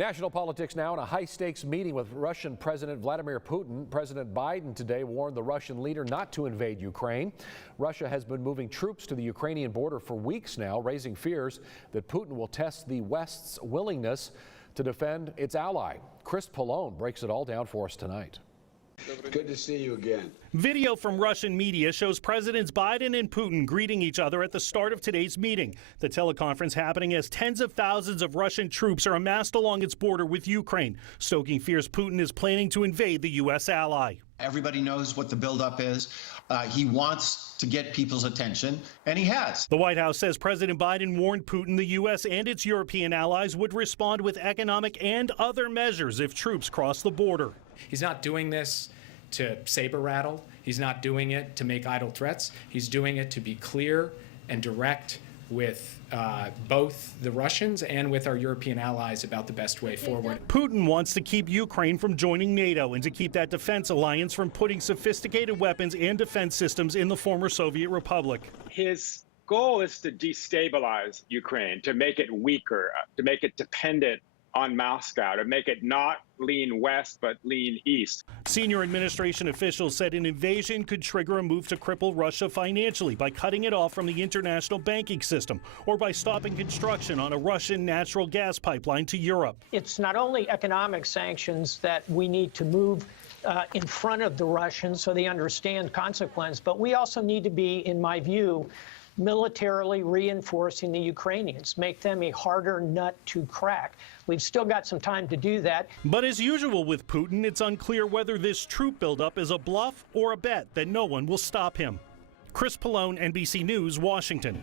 National politics now in a high-stakes meeting with Russian President Vladimir Putin. President Biden today warned the Russian leader not to invade Ukraine. Russia has been moving troops to the Ukrainian border for weeks now, raising fears that Putin will test the West's willingness to defend its ally. Chris Pallone breaks it all down for us tonight. Good to see you again. Video from Russian media shows Presidents Biden and Putin greeting each other at the start of today's meeting. The teleconference happening as tens of thousands of Russian troops are amassed along its border with Ukraine, stoking fears Putin is planning to invade the U.S. ally. Everybody knows what the buildup is. He wants to get people's attention, and he has. The White House says President Biden warned Putin the U.S. and its European allies would respond with economic and other measures if troops cross the border. He's not doing this to saber rattle. He's not doing it to make idle threats. He's doing it to be clear and direct with both the Russians and with our European allies about the best way forward. Putin wants to keep Ukraine from joining NATO and to keep that defense alliance from putting sophisticated weapons and defense systems in the former Soviet republic. His goal is to destabilize Ukraine, to make it weaker, to make it dependent on Moscow, to make it not lean west but lean east. Senior administration officials said an invasion could trigger a move to cripple Russia financially by cutting it off from the international banking system or by stopping construction on a Russian natural gas pipeline to Europe. It's not only economic sanctions that we need to move in front of the Russians so they understand consequence, but we also need to be, in my view, militarily reinforcing the Ukrainians, make them a harder nut to crack. We've still got some time to do that. But as usual with Putin, it's unclear whether this troop buildup is a bluff or a bet that no one will stop him. Chris Pallone, NBC News, Washington.